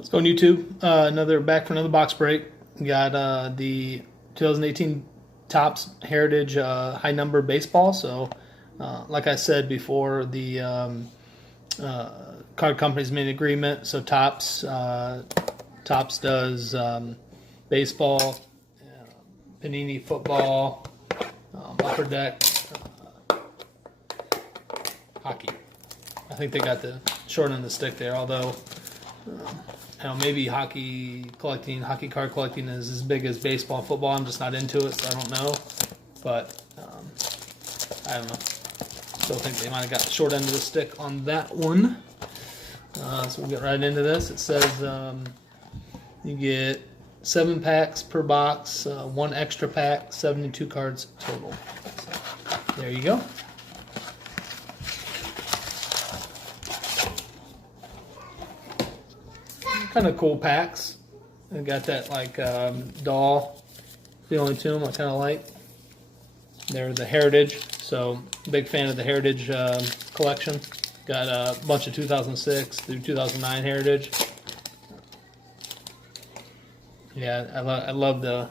Let's go on YouTube. Another back for another box break. We got the 2018 Topps Heritage high number baseball. So, like I said before, the card companies made an agreement. So Topps does baseball, Panini football, upper deck, hockey. I think they got the short end of the stick there. Although, maybe hockey card collecting is as big as baseball and football. I'm just not into it, so I don't know. But I don't know. Still think they might have got the short end of the stick on that one. So we'll get right into this. It says you get 7 packs per box, 1 extra pack, 72 cards total. So, there you go. Kind of cool packs. I got that like doll feeling to them. I kind of like. They're the Heritage, so big fan of the Heritage collection. Got a bunch of 2006 through 2009 Heritage. Yeah, I love the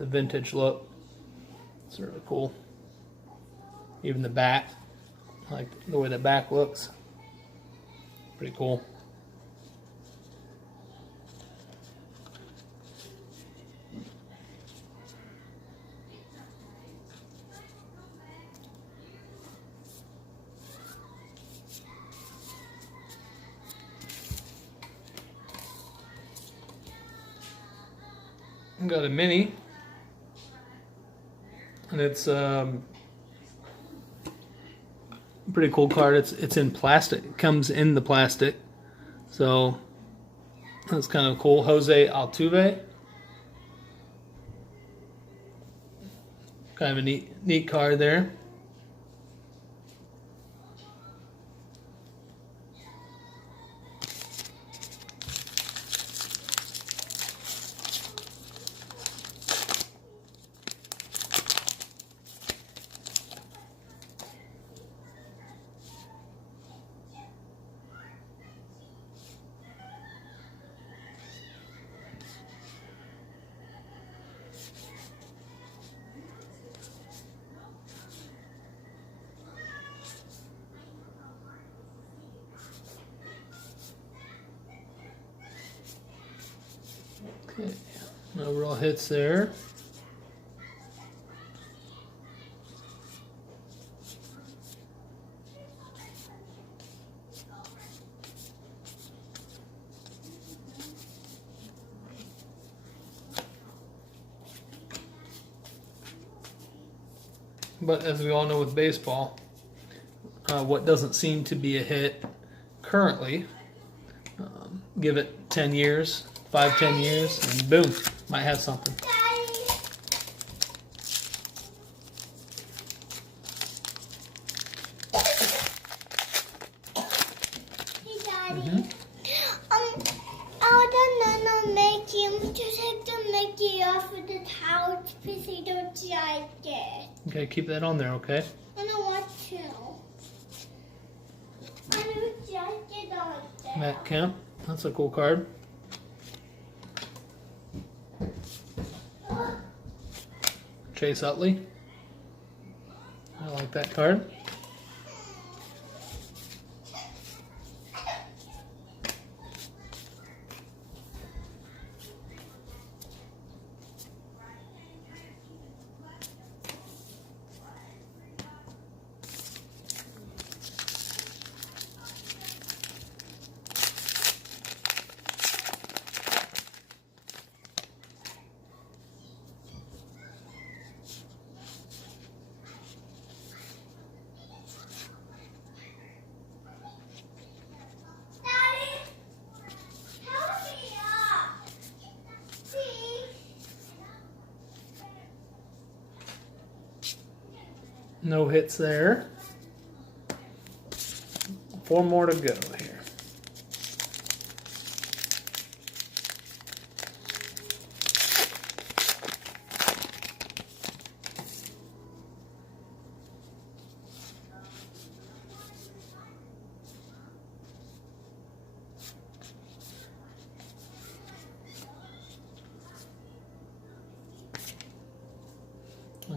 vintage look. It's really cool. Even the back, I like the way the back looks. Pretty cool. Got a mini, and it's pretty cool card. It's in plastic. It comes in the plastic, so that's kind of cool. Jose Altuve, kind of a neat card there. Okay, no real hits there. But as we all know with baseball, what doesn't seem to be a hit currently, give it 10 years, 5-10 years, and boom, might have something. Hey, Daddy. I don't know Mickey. I'm just take the Mickey off of the couch because I don't like it. Okay, keep that on there, okay? I don't want to. I don't like it on there. Matt Kemp, that's a cool card. Chase Utley, I like that card. No hits there. 4 more to go here.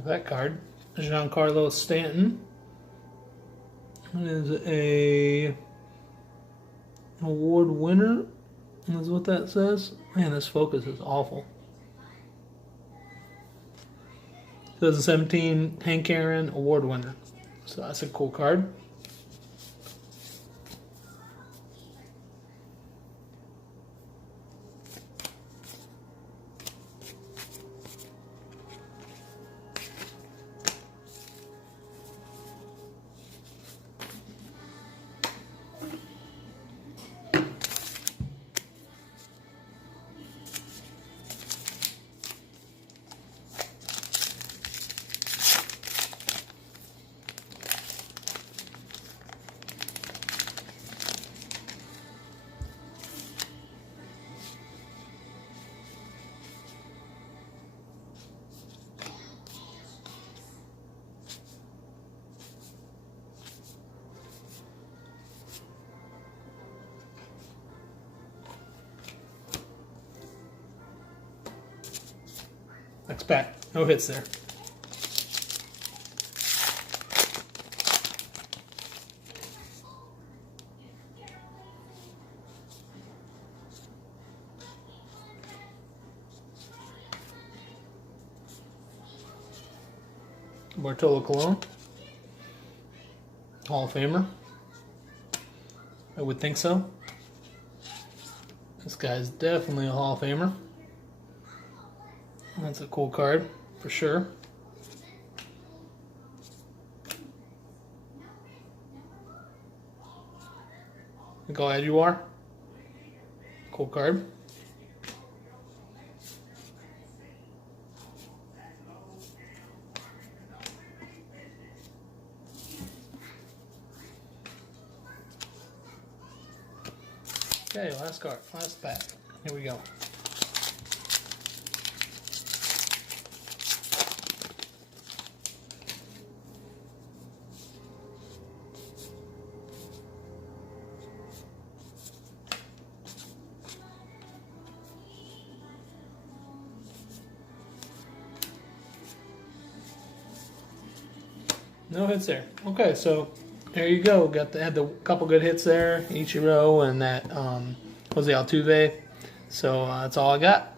That card. Giancarlo Stanton. It is a award winner. Is what that says. Man, this focus is awful. 2017 Hank Aaron award winner. So that's a cool card. Next pack. No hits there. Bartolo Colon. Hall of Famer. I would think so. This guy's definitely a Hall of Famer. That's a cool card, for sure. Glad you are. Cool card. Okay, last card, last pack. Here we go. No hits there. Okay, so there you go. Had the couple good hits there, Ichiro and that Jose Altuve. So that's all I got.